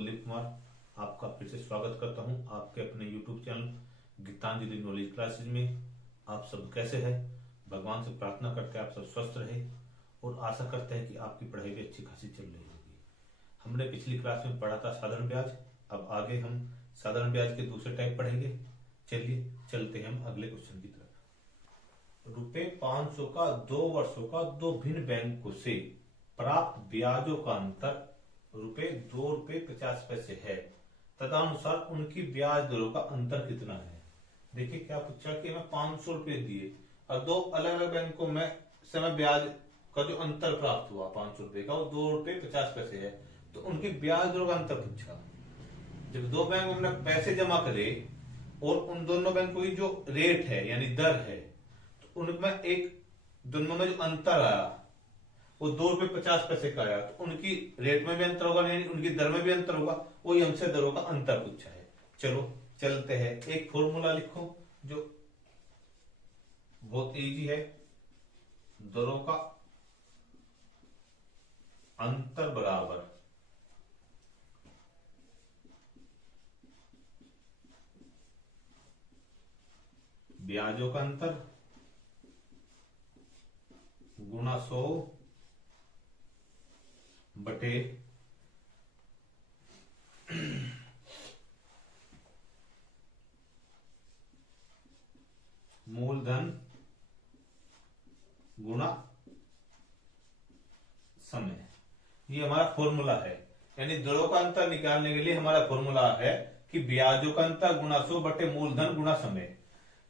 कुलदीप कुमार आपका फिर से स्वागत करता हूं आपके अपने YouTube channel Geetanjali knowledge classes में। आप सब कैसे हैं? भगवान से प्रार्थना करते हैं आप सब स्वस्थ रहे और आशा करते हैं कि आपकी पढ़ाई भी अच्छी खासी चल रही होगी। हमने पिछली क्लास में पढ़ा था साधारण ब्याज, अब आगे हम साधारण ब्याज के दूसरे टाइप पढ़ेंगे। चलिए चलते हैं हम अगले क्वेश्चन की तरफ। ₹500 का 2 वर्षों का दो भिन्न बैंकों से प्राप्त ब्याजों का अंतर ₹2.50 है, तदनुसार उनकी ब्याज दरों का अंतर कितना है। देखिए क्या पूछा कि हमें ₹500 दिए और दो अलग अलग बैंकों में से हमें ब्याज का जो अंतर प्राप्त हुआ ₹500 का वो ₹2.50 है, तो उनकी ब्याज दरों का अंतर पूछा। जब दो बैंक में हमने पैसे जमा करे और उन दोनों बैंकों की जो रेट है यानी दर है, तो उनमें एक दोनों में जो अंतर आया वो ₹2.50 का आया, तो उनकी रेट में भी अंतर होगा यानी उनकी दर में भी अंतर होगा, वही हमसे दरों का अंतर पूछा है। चलो चलते हैं, एक फॉर्मूला लिखो जो बहुत इजी है। दरों का अंतर बराबर ब्याजों का अंतर गुणा 100 बटे मूलधन गुणा समय। ये हमारा फॉर्मूला है, यानी दरों का अंतर निकालने के लिए हमारा फॉर्मूला है कि ब्याजों का अंतर गुणा 100 बटे मूलधन गुणा समय।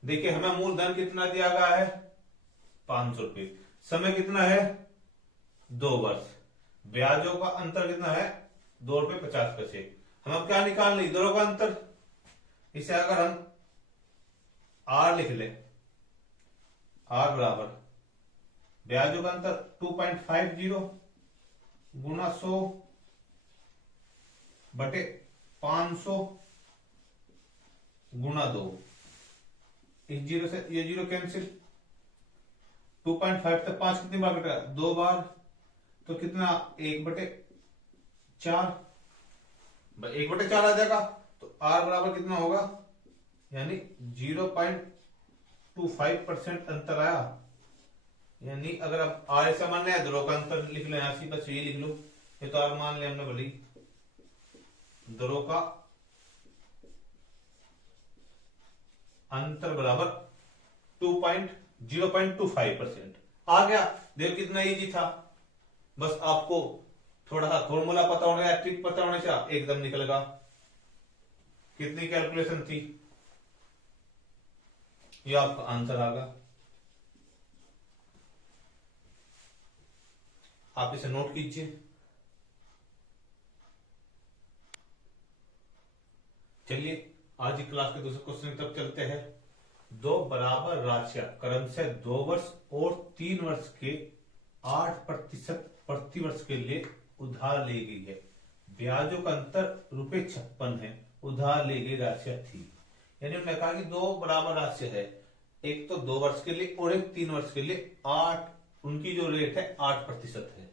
देखिए हमें मूलधन कितना दिया गया है ₹500, समय कितना है 2 वर्ष, ब्याजों का अंतर कितना है ₹2.50। हम अब क्या निकाल लें दरों का अंतर। इसे अगर हम R लिख ले, R बराबर ब्याजों का अंतर 2.50 गुणा 100 बटे 500 गुणा 2। इस जीरो से ये जीरो कैंसिल, 2.5 तक 5 कितनी बार कटा 2 बार, तो कितना 1/4, 1/4 आ जाएगा। तो R बराबर कितना होगा यानी 0.25% अंतर आया। यानी अगर आप R ऐसा मान लिया दरों का अंतर लिख लेना, बस ये लिख लो, ये तो R मान लिया हमने भली। दरों का अंतर बराबर 0.25% आ गया। देखो कितना इजी था, बस आपको थोड़ा सा फॉर्मूला पता होने या ट्रिक पता होने से एकदम निकलेगा। कितनी कैलकुलेशन थी, ये आपका आंसर आ गया। आप इसे नोट कीजिए। चलिए आज की क्लास के दूसरे क्वेश्चन तक चलते हैं। दो बराबर राशियां क्रमशः 2 वर्ष और 3 वर्ष के 8% प्रति वर्ष के लिए उधार ली गई है। ब्याजों का अंतर ₹56 है। उधार ली गई राशियां थी, यानी उन्होंने कहा कि दो बराबर राशियां है, एक तो 2 वर्ष के लिए और एक 3 वर्ष के लिए। 8 उनकी जो रेट है 8% है,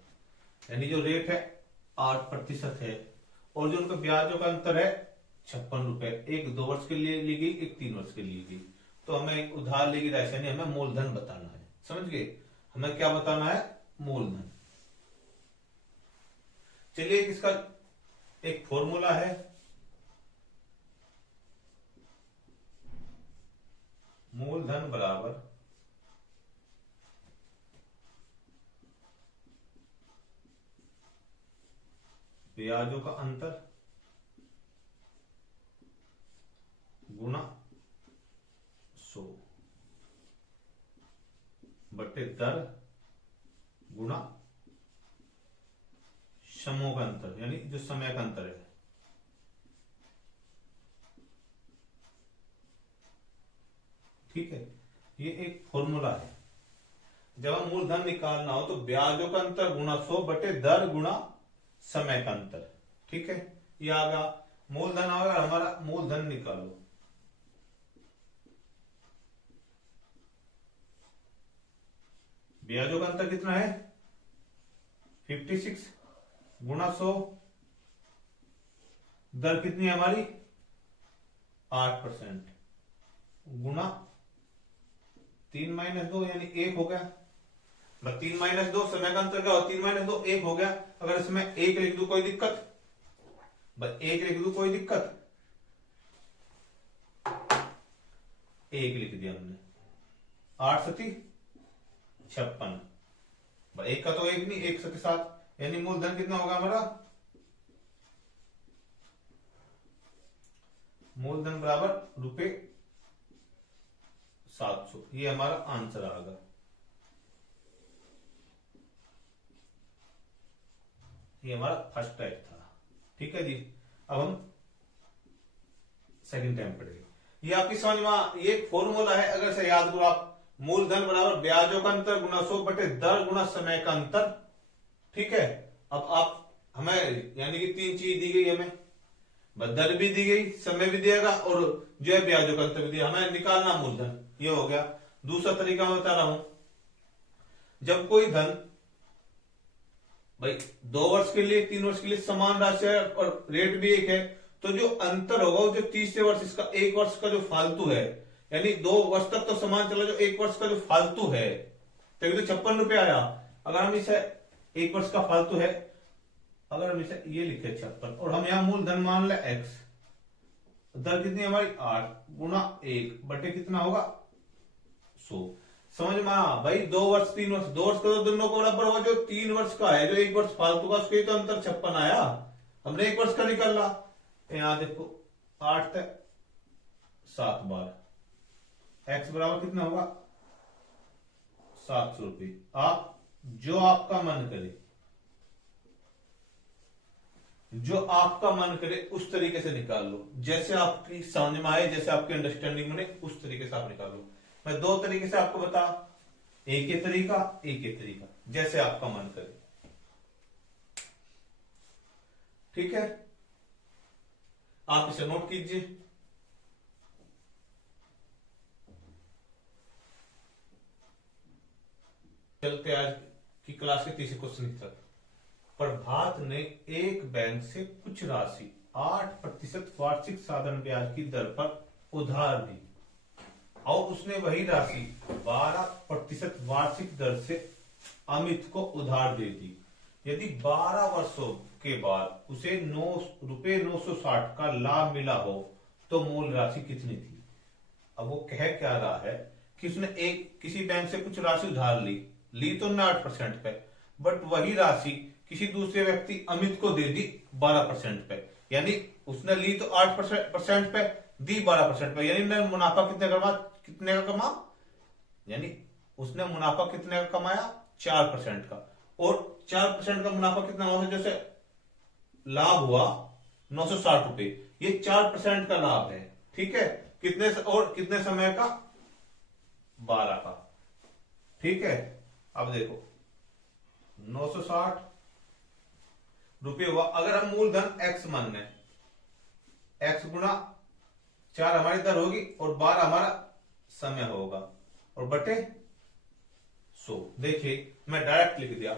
यानी जो रेट है 8% है, और जो उनका ब्याजों का अंतर है ₹56। एक 2 वर्ष के लिए ली गई, एक 3 वर्ष के लिए ली गई। तो हमें उधार ली गई राशि यानी हमें मूलधन बताना है। समझ गए, हमें क्या बताना है मूलधन। चलिए इसका एक फॉर्मूला है, मूलधन बराबर ब्याजों का अंतर गुणा 100 बटे दर गुणा समयों का अंतर, यानी जो समय का अंतर है। ठीक है, ये एक फॉर्मूला है। जब हम मूलधन निकालना हो तो ब्याजों का अंतर गुणा 100 बटे दर गुणा समय का अंतर। ठीक है, ये आ गया मूलधन। आएगा हमारा मूलधन निकालो, ब्याजों का अंतर कितना है 56 गुणा 100 दर कितनी है हमारी 8% गुना 3-2 यानी 1 हो गया। 3-2 समय का अंतर क्या हो, 3-2 1 हो गया। अगर इसमें 1 लिख दू कोई दिक्कत, 1 लिख दू कोई दिक्कत, 1 लिख दिया हमने, 8 सती 56, 1 का तो 1 नहीं, 1 सती 7, यानी मूलधन कितना होगा हमारा, मूलधन बराबर ₹700। ये हमारा आंसर आ गया। ये हमारा फर्स्ट टाइप था। ठीक है जी, अब हम सेकंड टाइम पढ़ेंगे। ये आपकी समझ में, ये एक फॉर्मूला है, अगर से याद करो आप, मूलधन बराबर ब्याजों का अंतर गुना 100 बटे दर गुना समय का अंतर। ठीक है, अब आप हमें यानी कि 3 चीज दी गई हमें, दर भी दी गई, समय भी दिएगा और जो है ब्याजों का अंतर भी दिया, हमें निकालना मूलधन। ये हो गया। दूसरा तरीका मैं बता रहा हूं, जब कोई धन भाई 2 वर्ष के लिए 3 वर्ष के लिए समान राशि है और रेट भी एक है, तो जो अंतर होगा वो जो तीसरे वर्ष, इसका 1 वर्ष का जो फालतू है, यानी 2 वर्ष तक तो समान चला, जो 1 वर्ष का जो फालतू है, तभी तो 56 रुपए आया। अगर हम इसे 1 वर्ष का फालतू है, अगर हम इसे ये लिखे 56 और हम यहां मूलधन मान ले x, दर कितनी हमारी 8 गुना 1 बटे कितना होगा 100। समझ में आ भाई, 2 वर्ष 3 वर्ष, 2 वर्ष का तो दोनों को बराबर होगा, जो 3 वर्ष का है, जो 1 वर्ष फालतू का, उसके तो अंतर 56 आया, हमने 1 वर्ष का निकाला। यहां देखो 8 तक 7 बार, x बराबर कितना होगा 700 रुपये। आप जो आपका मन करे, जो आपका मन करे उस तरीके से निकाल लो, जैसे आपकी समझ में आए, जैसे आपकी अंडरस्टैंडिंग बने, उस तरीके से आप निकाल लो। मैं 2 तरीके से आपको बता, एक ही तरीका, एक ही तरीका, जैसे आपका मन करे। ठीक है, आप इसे नोट कीजिए। चलते आज की क्लास के तीसरे क्वेश्चन की तरफ। प्रभात ने एक बैंक से कुछ राशि 8% वार्षिक साधारण ब्याज की दर पर उधार ली और उसने वही राशि 12% वार्षिक दर से अमित को उधार दे दी। यदि 12 वर्षों के बाद उसे ₹960 का लाभ मिला हो तो मूल राशि कितनी थी। अब वो कह क्या रहा है कि उसने किसी बैंक से कुछ राशि उधार ली तो 8% पे, बट वही राशि किसी दूसरे व्यक्ति अमित को दे दी 12% पे, यानी उसने ली तो 8% पे, दी 12% पे, यानी मुनाफा कितने का कमा, यानी उसने मुनाफा कितने का कमाया 4% का, और 4% का मुनाफा कितना हुआ, जैसे लाभ हुआ 960 रुपए, ये 4% का लाभ है। ठीक है, कितने समय का 12 का। ठीक है, अब देखो 960 रुपये हुआ। अगर हम मूलधन x मान लें, x गुना 4 हमारी दर होगी और 12 हमारा समय होगा, और बटे 100। देखिए मैं डायरेक्ट लिख दिया,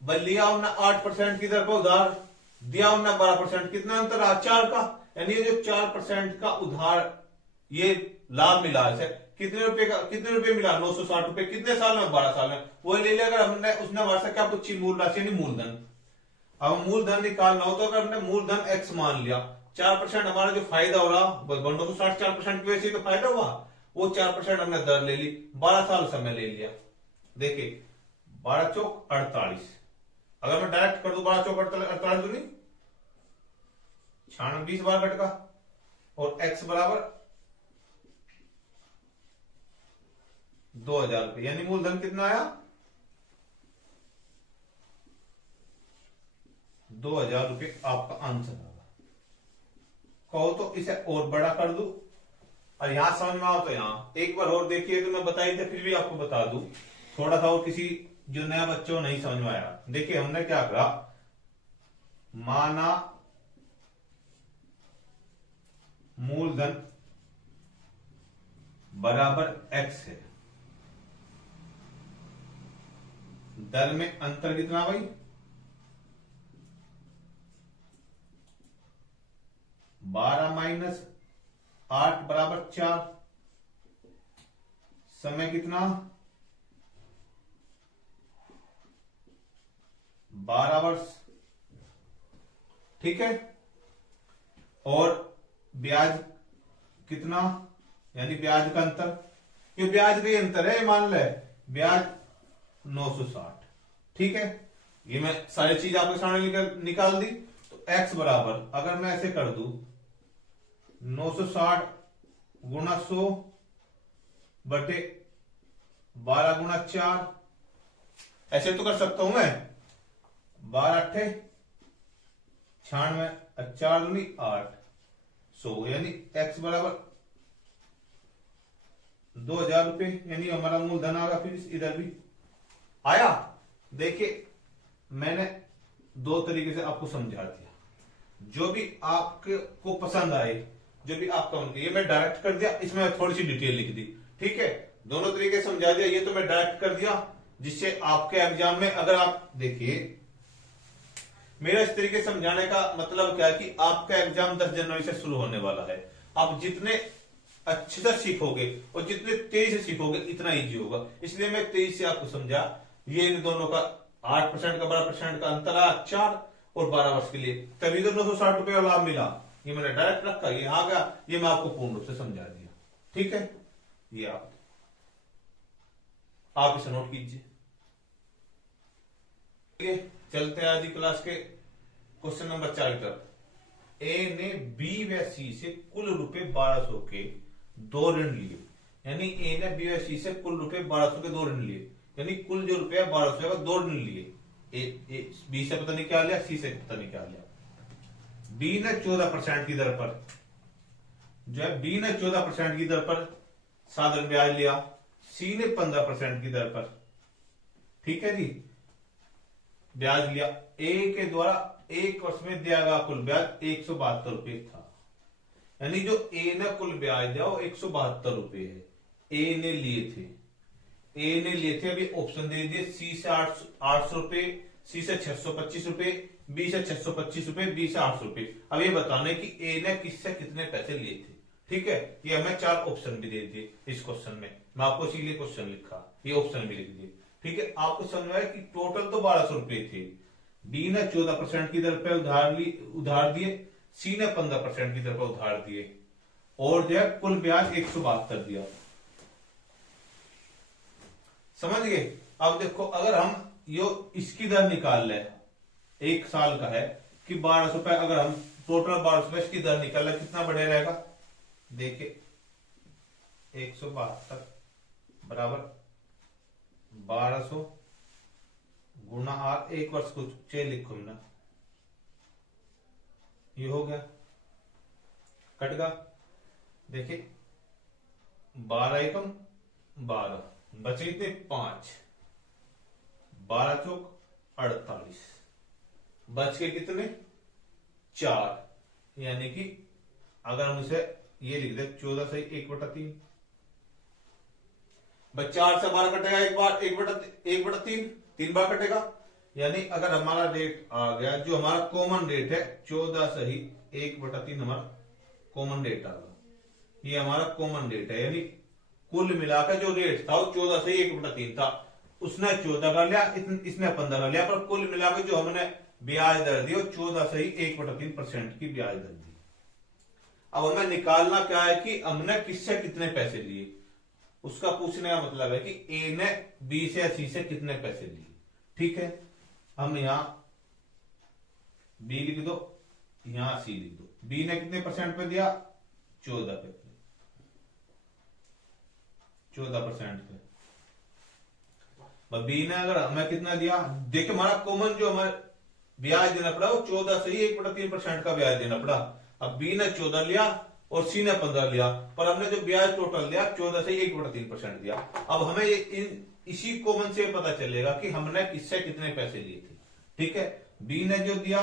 लिया हमने 8% की दर पर उधार, दिया हमने 12%, कितना अंतर आ 4 का, यानी ये जो 4% का उधार ये लाभ मिला है, कितने रुपए मिला 960 रुपए, कितने साल में 12 साल में, वो ले लिया। अगर हमने उसने वर्षा क्या पूछी, मूल राशि यानी मूलधन। अब मूलधन निकालना हो तो अगर हमने मूलधन x मान लिया, 4% हमारा जो फायदा हो रहा 960, 4% की वजह से तो फायदा हुआ, वो 4% हमने दर ले ली, 12 साल समय ले लिया। देखिए 12 चौक 48, अगर मैं डायरेक्ट कर दू 12 चौक 48 दूनी 20 बार घटका, और x बराबर 2000 रुपये, यानी मूलधन कितना आया 2000 रुपये आपका आंसर होगा। कहो तो इसे और बड़ा कर दू, और यहां समझ में आओ तो यहां एक बार और देखिए, तो मैं बताई थे फिर भी आपको बता दूं थोड़ा सा, और किसी जो नया बच्चों नहीं समझ में आया। देखिए हमने क्या करा, माना मूलधन बराबर x है, दर में अंतर कितना भाई 12 माइनस 8 बराबर 4। समय कितना 12 वर्ष। ठीक है। और ब्याज कितना, यानी ब्याज का अंतर, ये ब्याज का ही अंतर है, मान ले ब्याज 960। ठीक है, ये मैं सारी चीज आपके सामने निकाल दी। तो x बराबर, अगर मैं ऐसे कर दू 960 गुणा 100 बटे 12 गुणा 4, ऐसे तो कर सकता हूं मैं। 12 अट्ठे 96, 4 दूनी 8, 100, यानी x बराबर 2000 रुपए, यानी हमारा मूलधन आ रहा। फिर इधर भी आया। देखिए मैंने दो तरीके से आपको समझा दिया, जो भी आपको पसंद आए, जो भी आपका मन, ये मैं डायरेक्ट कर दिया, इसमें थोड़ी सी डिटेल लिख दी। ठीक है, दोनों तरीके समझा दिया, ये तो मैं डायरेक्ट कर दिया, जिससे आपके एग्जाम में, अगर आप देखिए मेरा इस तरीके समझाने का मतलब क्या है कि आपका एग्जाम 10 जनवरी से शुरू होने वाला है। आप जितने अच्छे से सीखोगे और जितने तेज से सीखोगे इतना इजी होगा, इसलिए मैं तेज से आपको समझा। ये इन दोनों का 8% का 12% का अंतर आ 4 और 12 वर्ष के लिए, तभी तो 960 रुपए का लाभ मिला। ये मैंने डायरेक्ट रखा, ये आ गया, ये मैं आपको पूर्ण रूप से समझा दिया। ठीक है, ये आप इसे नोट कीजिए। चलते हैं आज की क्लास के क्वेश्चन नंबर 4 की तरफ। ए ने बी व सी से कुल रुपए 1200 के 2 ऋण लिए, यानी ए ने बी व सी से कुल रुपए 1200 के 2 ऋण लिए, यानी कुल जो रुपया 1200 का 2 ऋण लिए। बी से पता नहीं क्या लिया, सी से पता नहीं क्या लिया। बी ने 14% की दर पर, जो है बी ने 14% की दर पर साधारण ब्याज लिया, सी ने 15% की दर पर, ठीक है जी, ब्याज लिया। ए के द्वारा 1 वर्ष में दिया गया कुल ब्याज 172 रुपए था, यानी जो ए ने कुल ब्याज दिया वो 172 रुपए है, ए ने लिए थे। ए ने लिए थे, अभी ऑप्शन दे दिए, सी से 800 रुपए, सी से 625 रुपए, बी से 625 रुपए, बी से 800 रुपए। अब ये बताने कि ए ने किससे कितने पैसे लिए थे। ठीक है, ये हमें 4 ऑप्शन भी दे दिए इस क्वेश्चन में, मैं आपको इसीलिए क्वेश्चन लिखा, ये ऑप्शन भी लिख दिए। ठीक है, आपको समझ आया कि टोटल तो 1200 रुपए थे। बी ने 14% की दर पर उधार दिए, सी ने 15% की दर पर उधार दिए, और जो है कुल ब्याज 172 दिया। समझ गए। अब देखो, अगर हम यो इसकी दर निकाल ले, 1 साल का है कि 1200 रुपए, अगर हम टोटल 1200 रुपए इसकी दर निकाल ले, कितना बढ़े रहेगा। देखिए 172 बराबर 1200 गुना 8, 1 वर्ष को 6 लिखो ना, ये हो गया, कटगा। देखिए 12 एकम 12, बचे कितने 5, 12 चौक 48, बच के कितने 4, यानी कि अगर हम उसे ये लिख दे 14 से 1/3, 4 से 12 कटेगा, 1/3, 3 बार कटेगा, यानी अगर हमारा रेट आ गया, जो हमारा कॉमन रेट है 14 सही 1/3 हमारा कॉमन रेट आ गया, ये हमारा कॉमन रेट है, यानी कुल मिलाकर जो रेट था वो 14 से 1/3 था। उसने 14 कर लिया, इसने 15 कर लिया, पर कुल मिलाकर जो हमने ब्याज दर दी वो 14 से 1/3% की ब्याज दर दी। अब हमें निकालना क्या है कि हमने किससे कितने पैसे लिए, उसका पूछने का मतलब है कि ए ने बी से सी से कितने पैसे लिए। ठीक है, हम यहां बी लिख दो, यहां सी लिख दो। बी ने कितने परसेंट पे दिया 14 पे, 14% पे। बी ने अगर हमें कितना दिया, देखिए हमारा कॉमन जो हमारे ब्याज देना पड़ा वो 14 से ही 1/3% का ब्याज देना पड़ा। अब बी ने 14 लिया और सी ने 15 लिया, पर हमने जो ब्याज टोटल लिया 14 से 1/3% दिया। अब हमें इसी कॉमन से पता चलेगा कि हमने किससे कितने पैसे लिए थे। ठीक है, बी ने जो दिया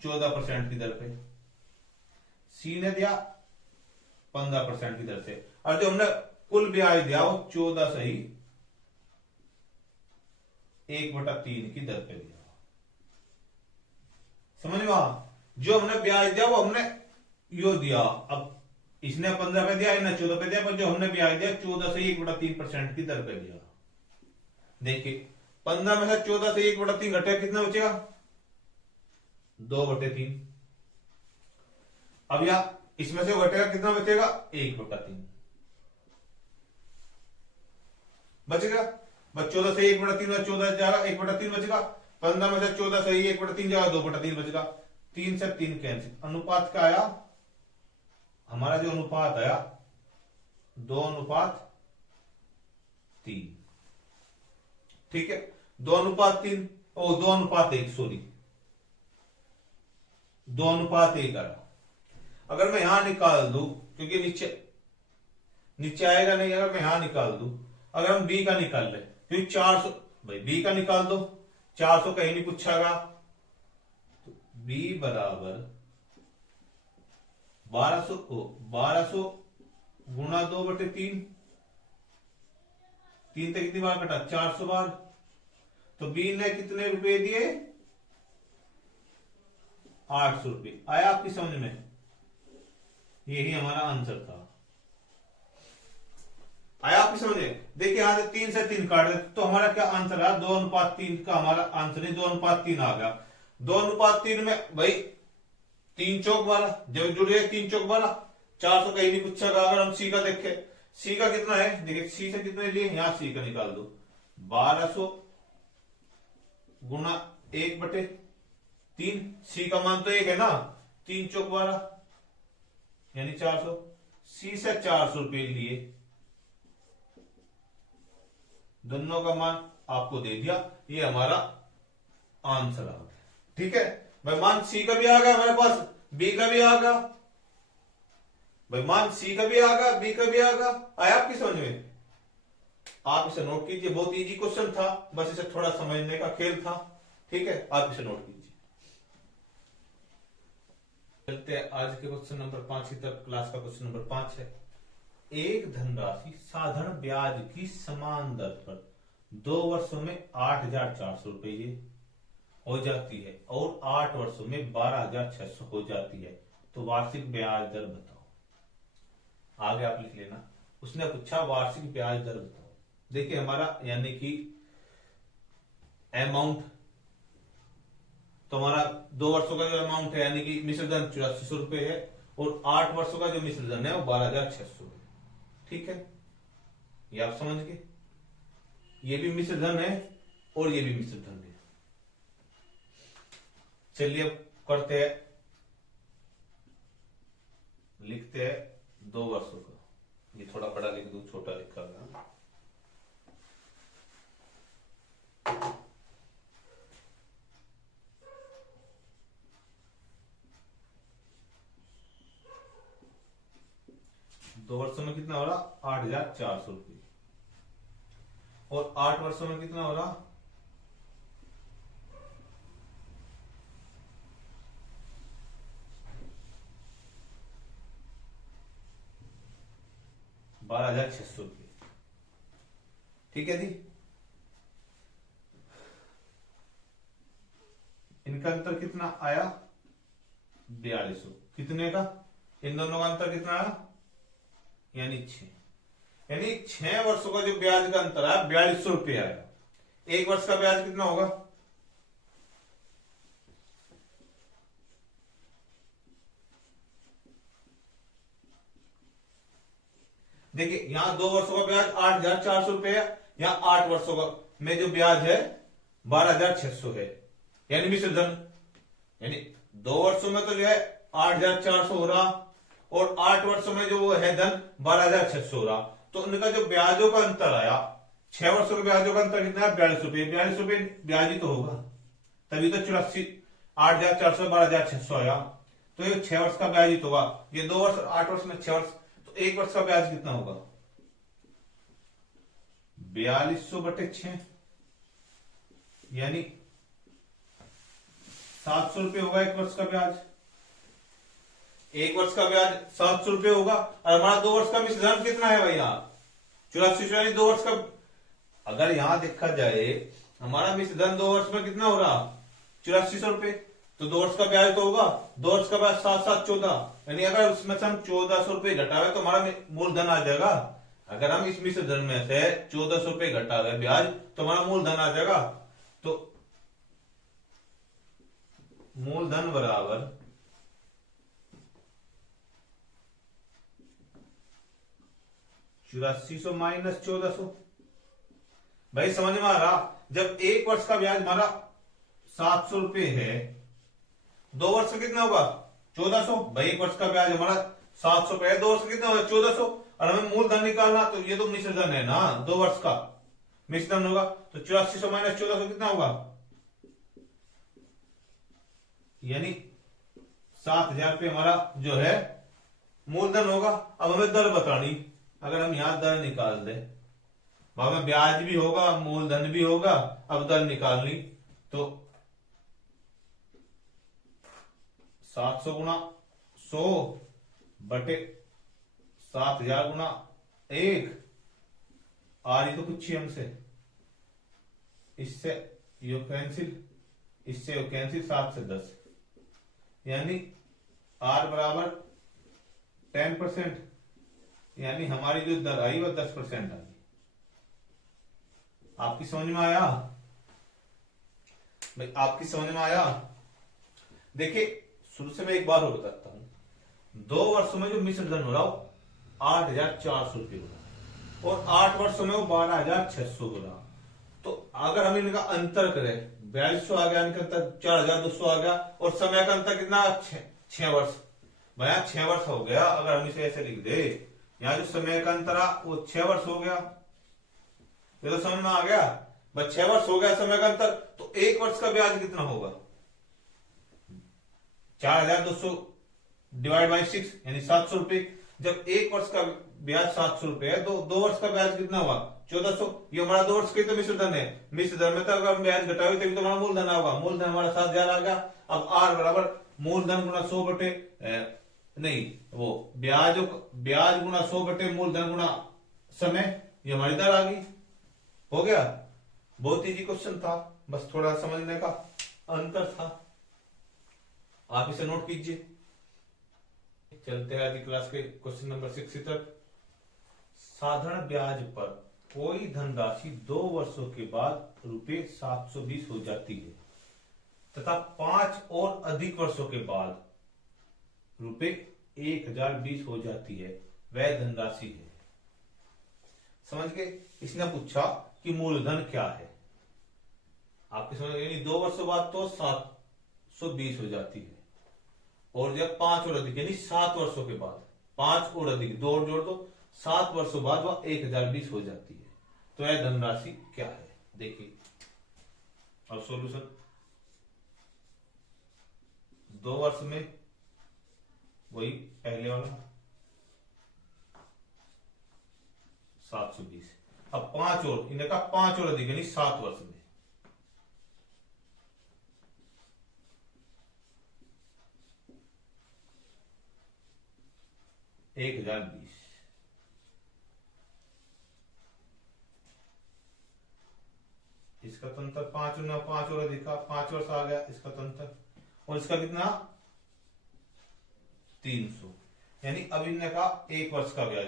14% की दर पे, सी ने दिया 15% की दर से, और जो हमने कुल ब्याज दिया वो 14 से ही 1/3 की दर पे दिया। समझ में आ, जो हमने ब्याज दिया वो हमने यो दिया। अब इसने 15 पे दिया, इन्हें 14 पे दिया, पर जो हमने ब्याज दिया 14 से 1/3% की दर पे दिया। देखिए 15 में से 14 से 1/3 घटेगा, कितना बचेगा? 2/3। अब या इसमें से घटेगा, कितना बचेगा? 1/3 बचेगा। बस 14 से 1/3 में 14 जाएगा, 1/3 बचेगा। 15 में से 14 से 1/3 जाएगा, 2/3 बचेगा। 3 से 3 कैंसिल। अनुपात क्या आया हमारा? जो अनुपात आया 2:3। ठीक है, 2:3 ओ 2:1, सॉरी 2:1 आया। अगर मैं यहां निकाल दूं, क्योंकि नीचे आएगा नहीं, अगर मैं यहां निकाल दूं, अगर हम बी का निकाल ले, क्योंकि 400, भाई बी का निकाल दो, 400 कहीं नहीं पूछागा, तो बी बराबर 1200 गुणा 2/3, 3 तक कितनी बार कटा? 400 बार। तो बी ने कितने रुपए दिए? 800 रुपये। आया आपकी समझ में? यही हमारा आंसर था। आया आपकी समझ में? देखिए यहां से 3 से 3 काट दे तो हमारा क्या आंसर आया? 2:3 का हमारा आंसर ही 2:3 आ गया। 2:3 में भाई 3 चौक 12, जब जुड़ गए 3 चौक 12, 400 कहीं नहीं पूछा। अगर हम सी का देखें, सी का कितना है? देखिए सी से कितने लिए, यहां सी का निकाल दो, 1200 गुणा 1/3। सी का मान तो 1 है ना, 3 चौक 12 यानी 400। सी से 400 रुपये लिए, दोनों का मान आपको दे दिया, ये हमारा आंसर आ गया। ठीक है भाई, मान सी का भी आ गया हमारे पास, बी का भी आ गया भाई, मान सी का भी आ गया, बी का भी आ गया। आया आपकी समझ में? आप इसे नोट कीजिए, बहुत इजी क्वेश्चन था, बस इसे थोड़ा समझने का खेल था। ठीक है, आप इसे नोट कीजिए। चलते हैं आज के क्वेश्चन नंबर 5 की तरफ। क्लास का क्वेश्चन नंबर 5 है, एक धनराशि साधारण ब्याज की समान दर पर 2 वर्षों में 8,400 रुपये हो जाती है और 8 वर्षों में 12,600 हो जाती है, तो वार्षिक ब्याज दर बताओ। आगे आप लिख लेना, उसने पूछा वार्षिक ब्याज दर बताओ। देखिए हमारा यानी कि अमाउंट, तो हमारा 2 वर्षों का जो अमाउंट है यानी कि मिश्र धन 8400 रुपये है, और 8 वर्षों का जो मिश्र धन है वो 12,600 है। ठीक है, ये आप समझ गए। ये भी मिश्र धन है और ये भी मिश्र धन है। चलिए अब करते हैं, लिखते हैं 2 वर्षों का। ये थोड़ा बड़ा लिख दू, छोटा लिखा गया। दो वर्षों में कितना हो रहा? 8,400 रुपये। और 8 वर्षों में कितना हो रहा? 12,600 रुपये। ठीक है जी, इनका अंतर कितना आया? 4200। कितने का? इन दोनों का अंतर कितना आया? यानी 6। यानी 6 वर्षों का जो ब्याज का अंतर आया 4200 रुपये आया। 1 वर्ष का ब्याज कितना होगा? देखिए यहां 2 वर्षों का ब्याज 8,400 रुपये है, यहां 8 वर्षों का में जो ब्याज है 12,600 है, यानी मिश्र धन। यानी 2 वर्षों में तो जो है 8,400 हो रहा, और 8 वर्षों में जो वो है धन 12,600 हो रहा। तो उनका जो ब्याजों का अंतर आया, 6 वर्षों के ब्याजों का अंतर कितना है? 42 रुपये। 42 रुपये ब्याज ही तो होगा, तभी तो 84 8,400 12,600 आया। तो ये 6 वर्ष का ब्याज ही तो होगा। ये 2 वर्ष 8 वर्ष में 6 वर्ष, तो 1 वर्ष का ब्याज कितना होगा? 4200/6 यानी 700 रुपये होगा 1 वर्ष का ब्याज। 1 वर्ष का ब्याज 700 रुपये होगा, और हमारा 2 वर्ष का मिश्र धन कितना है भाई? यहाँ 84, यानी 2 वर्ष का। अगर यहां देखा जाए हमारा मिश्र धन 2 वर्ष में कितना हो रहा? 8400 रुपये। तो 2 वर्ष का ब्याज तो होगा, 2 वर्ष का ब्याज 7 7 14, यानी अगर उसमें से हम 1400 रुपये घटावे तो हमारा मूलधन आ जाएगा। अगर हम इस मिश्र धन में से 1400 रुपये घटावे ब्याज तो हमारा मूलधन आ जाएगा। तो मूलधन बराबर 8400 माइनस 1400। भाई समझ में आ रहा, जब 1 वर्ष का ब्याज हमारा 700 रुपये है, 2 वर्ष का कितना होगा 1400। भाई 1 वर्ष का ब्याज हमारा 700 रुपये है, 2 वर्ष का कितना होगा 1400, और हमें मूलधन निकालना, तो ये तो मिश्र धन है ना, 2 वर्ष का मिश्र धन होगा, तो 8400 माइनस 1400 कितना होगा, यानी 7000 रुपये हमारा जो है मूलधन होगा। अब हमें दर बतानी, अगर हम यहां दर निकाल दें, हमें ब्याज भी होगा मूलधन भी होगा, अब दर निकालनी, तो 700 गुना 100 बटे 7000 गुना 1, आ रही तो कुछ ही हमसे, इससे यो कैंसिल, इससे यो कैंसिल, 7 से 10, यानी आर बराबर 10%, यानी हमारी जो दर आई वह 10% आई। आपकी समझ में आया भाई, आपकी समझ में आया। देखिए शुरू से मैं एक बार और बताता हूं, 2 वर्षों में जो मिश्र धन हो रहा हो 8400 रुपये हो रहा, और 8 वर्षों में वो 12600 हो रहा। तो अगर हम इनका अंतर करें, 4200 आ गया, इनका अंतर 4200 आ गया, और समय का अंतर कितना 6 वर्ष, भैया 6 वर्ष हो गया। अगर हम इसे ऐसे लिख दे, यहाँ जो समय का अंतर वो 6 वर्ष हो गया, ये तो समझ में आ गया। बस 6 वर्ष हो गया समय का अंतर, तो 1 वर्ष का ब्याज कितना होगा, 4200 डिवाइड बाई 6, यानी 700 रुपये। जब 1 वर्ष का ब्याज 700 रुपये है, तो 2 वर्ष का ब्याज कितना हुआ 1400। ये हमारा 2 वर्ष के तो मिश्र धन है, मिश्र धन में तो अगर हम ब्याज घटावे तभी तो हमारा मूलधन होगा, मूलधन हमारा 7000 आ गया। अब आर बराबर मूलधन गुना 100 बटे नहीं, वो ब्याज गुना 100 बटे मूलधन गुना समय, ये हमारी दर आ गई। हो गया, बहुत इजी क्वेश्चन था, बस थोड़ा समझने का अंतर था। आप इसे नोट कीजिए। चलते हैं आज की क्लास के क्वेश्चन नंबर 6 तक। साधारण ब्याज पर कोई धनराशि 2 वर्षों के बाद रुपये 720 हो जाती है तथा 5 और अधिक वर्षों के बाद रुपये 1020 हो जाती है, वह धनराशि है। समझ के इसने पूछा कि मूलधन क्या है। आपके समझ, यानी 2 वर्षों बाद तो 720 हो जाती है, और जब 5 और अधिक यानी 7 वर्षों के बाद, 5 और अधिक 2 और जोड़ दो, 7 वर्षों बाद वह 1020 हो जाती है। तो यह धनराशि क्या है, देखिए। अब सॉल्यूशन, 2 वर्ष में वही पहले वाला 720, अब 5 और, इन्हें कहा 5 और अधिक यानी 7 वर्ष में, एक 1020, इसका तंत्र 5 और 5 और अधिक 5 वर्ष आ गया इसका तंत्र, और इसका कितना 300, यानी अब इनने कहा 1 वर्ष का ब्याज।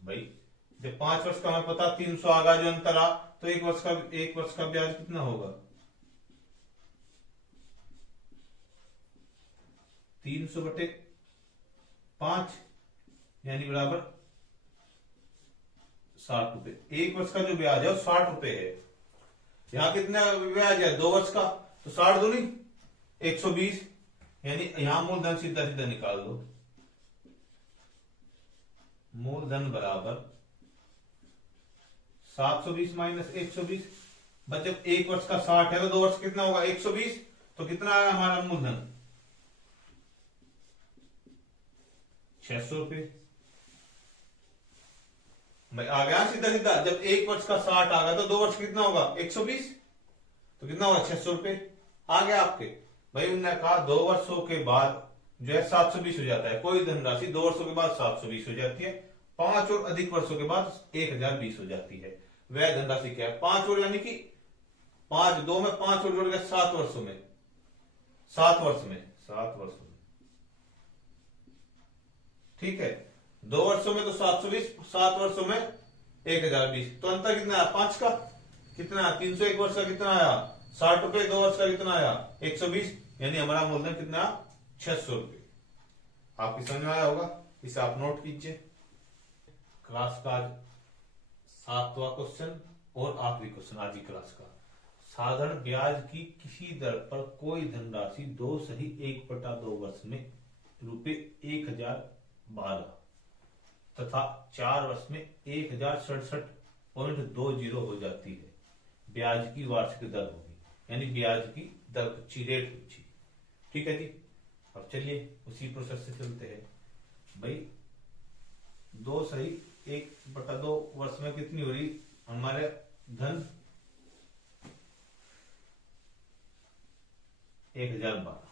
भाई जब 5 वर्ष का हमें पता 300 आ गया जो अंतर आ, तो 1 वर्ष का ब्याज कितना होगा 300 बटे 5, यानी बराबर 60 रुपए। 1 वर्ष का जो ब्याज है वो 60 रुपए है। यहां कितना ब्याज है 2 वर्ष का, तो 60 दूनी 120, यानी यहां मूलधन सीधा सीधा निकाल दो, मूलधन बराबर 720 माइनस 120। बस जब 1 वर्ष का 60 है तो 2 वर्ष कितना होगा 120, तो कितना आया हमारा मूलधन 600 रुपये। भाई आ गया सीधा सीधा, जब 1 वर्ष का 60 आ गया तो 2 वर्ष कितना होगा 120, तो कितना होगा 600 रुपये आ गया आपके। भाई उन्होंने कहा 2 वर्षों के बाद जो है 720 हो जाता है, कोई धनराशि 2 वर्षों के बाद 720 हो जाती है, 5 और अधिक वर्षों के बाद 1020 हो जाती है, वह धनराशि क्या है 5 और, यानी कि 5 2 में 5 और जोड़ गया 7 वर्षों में, 7 वर्ष में, 7 वर्षों में, ठीक है। 2 वर्षों में तो 720, 7 वर्षों में 1020, तो अंतर कितना आया 5 का, कितना आया 301 वर्ष का कितना आया 60 रुपए, 2 वर्ष का कितना आया 120, यानी हमारा मूलधन कितना 600 रुपए। आपकी समझ में आया होगा, इसे आप नोट कीजिए। क्लास का आज 7वां क्वेश्चन और आखिरी क्वेश्चन आज की क्लास का। साधारण ब्याज की किसी दर पर कोई धनराशि 2/1/2 वर्ष में रुपए 1012 तथा 4 वर्ष में 1067.20 हो जाती है, ब्याज की वार्षिक दर होगी, यानी ब्याज की दर रेट पूछी। ठीक है जी। अब चलिए उसी प्रोसेस से चलते हैं भाई। 2/1/2 वर्ष में कितनी हो रही हमारे धन 1012,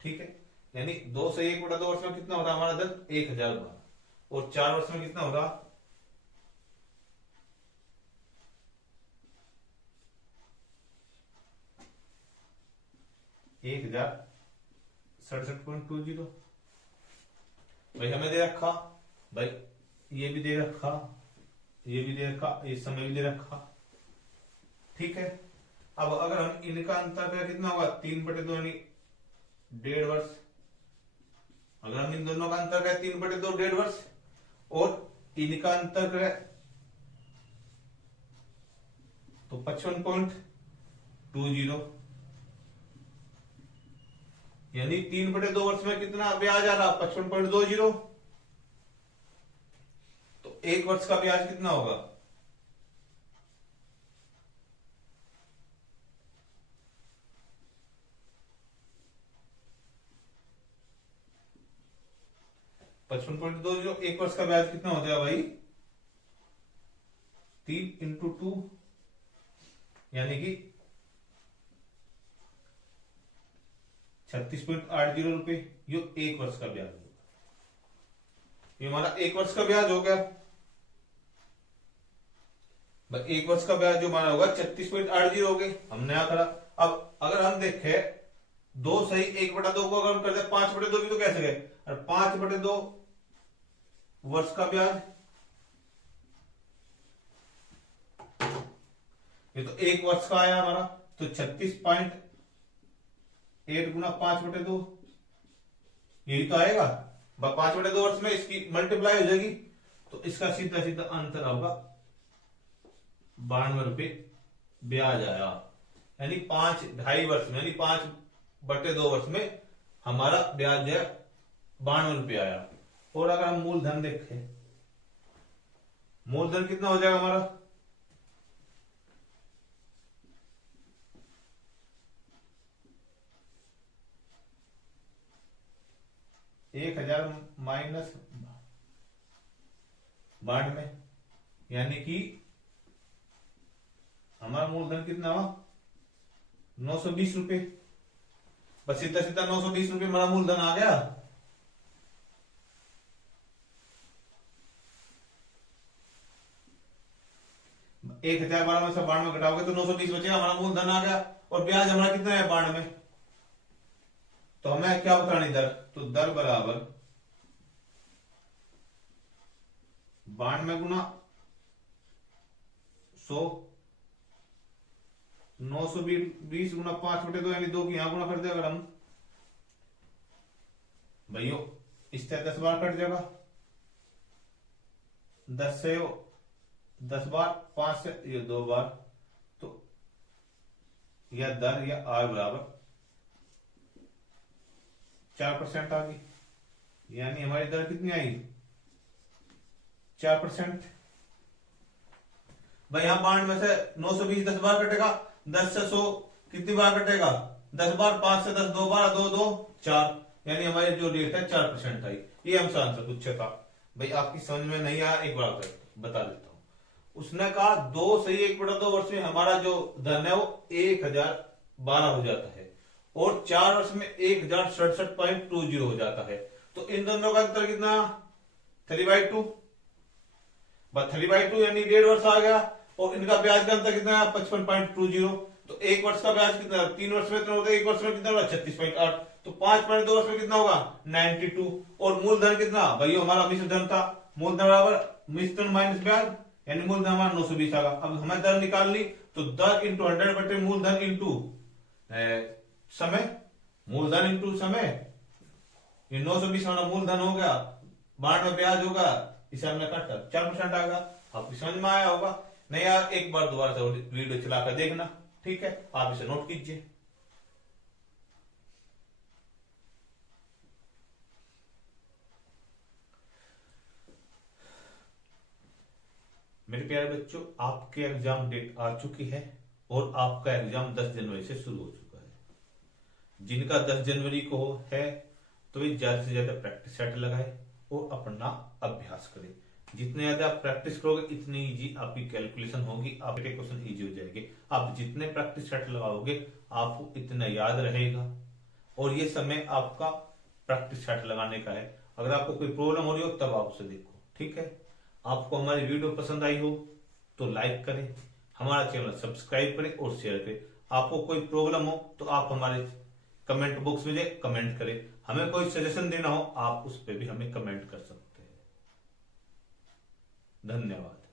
ठीक है। यानी 2/1/2 वर्ष में कितना हो रहा हमारा धन 1012, और 4 वर्ष में कितना हो रहा 1067.20। भाई हमें दे रखा, भाई ये भी दे रखा, ये भी दे रखा, ये समय भी दे रखा, ठीक है। अब अगर हम इनका अंतर करें कितना होगा 3/2 यानी 1.5 वर्ष। अगर हम इन दोनों का अंतर करें 3/2 1.5 वर्ष, और इनका अंतर करें तो 55.20, यानी 3/2 वर्ष में कितना ब्याज आ रहा 55.20, तो 1 वर्ष का ब्याज कितना होगा 55.20। 1 वर्ष का ब्याज कितना हो जाएगा भाई 3 × 2, यानी कि 36.80 रुपए, ये 1 वर्ष का ब्याज होगा। ये हमारा 1 वर्ष का ब्याज हो गया। 1 वर्ष का ब्याज जो हमारा होगा 36.80 हो गए, हमने यहां करा। अब अगर हम देखें 2/1/2 को अगर हम करते 5/2 भी तो कैसे गए, और 5/2 वर्ष का ब्याज, ये तो 1 वर्ष का आया हमारा, तो 36.8 × 5/2 यही तो आएगा। 5/2 वर्ष में इसकी मल्टीप्लाई हो जाएगी, तो इसका सीधा सीधा अंतर होगा 92 रुपए ब्याज आया। यानी 2.5 वर्ष में, यानी 5/2 वर्ष में हमारा ब्याज जो है 92 रुपए आया। और अगर हम मूलधन देखें, मूलधन कितना हो जाएगा हमारा 1000 माइनस 92, यानी कि हमारा मूलधन कितना हुआ 920 रुपए। बस सीधा सीधा 920 रुपए हमारा मूलधन आ गया। एक 1012 में से 92 घटाओगे तो 920 बचेगा, हमारा मूलधन आ गया। और ब्याज हमारा कितना है 92, तो हमें क्या बतानी दर, तो दर बराबर 92 गुना 100, 920 गुना 5/2, यानी 2 की यहां गुना कर दिया अगर हम भाइयों, इससे 10 बार कट जाएगा, 10 से 10 बार, 5 से ये 2 बार, तो यह दर या आर बराबर 4% आ गई। यानी हमारी दर कितनी आई 4%। भाई यहां 92 में से 920 10 बार कटेगा, 10 से 100 कितनी बार कटेगा 10 बार, 5 से 10 2 बार, 2 2 4, यानी हमारी जो रेट है 4% आई। ये हमसे आंसर पूछा था। भाई आपकी समझ में नहीं आया, एक बार बता देता हूं। उसने कहा 2/1/2 वर्ष में हमारा जो धन है वो 1012 हो जाता है, और 4 वर्ष में 1067.20 हो जाता है। तो इन दोनों का अंतर कितना 3/2, 3/2 यानी 1.5 वर्ष आ गया। और इनका ब्याज का अंतर कितना है 55.20, तो एक वर्ष का ब्याज कितना, 3 वर्ष में कितना होगा, एक वर्ष में कितना होगा 36.8, तो 5.2 वर्ष में कितना होगा 92। और मूलधन कितना भाई, हमारा मिश्र धन था, मूलधन बराबर मिश्र धन माइनस ब्याज, यानी मूलधन हमारा 920 आएगा। अब हमें दर निकालनी, तो दर इंटू 100 बटे मूलधन इंटू समय, मूलधन इंटू समय, ये 920 हमारा मूलधन हो गया, 92 ब्याज होगा, इसे हमने काटा 4% आएगा। आपको समझ में आया होगा, नहीं यार एक बार दोबारा से वीडियो चलाकर देखना, ठीक है, आप इसे नोट कीजिए। मेरे प्यारे बच्चों, आपके एग्जाम डेट आ चुकी है और आपका एग्जाम 10 जनवरी से शुरू हो चुका है। जिनका 10 जनवरी को है तो वे ज्यादा से ज्यादा प्रैक्टिस सेट लगाए और अपना अभ्यास करें। जितने ज्यादा आप प्रैक्टिस करोगे इतनी इजी आपकी कैलकुलेशन होगी, आपके क्वेश्चन इजी हो जाएंगे। आप जितने प्रैक्टिस सेट लगाओगे आपको इतना याद रहेगा, और ये समय आपका प्रैक्टिस सेट लगाने का है। अगर आपको कोई प्रॉब्लम हो रही हो तब आप उसे देखो, ठीक है। आपको हमारी वीडियो पसंद आई हो तो लाइक करें, हमारा चैनल सब्सक्राइब करें और शेयर करें। आपको कोई प्रॉब्लम हो तो आप हमारे कमेंट बॉक्स में जाए कमेंट करें। हमें कोई सजेशन देना हो आप उस पर भी हमें कमेंट कर सकते हैं। धन्यवाद।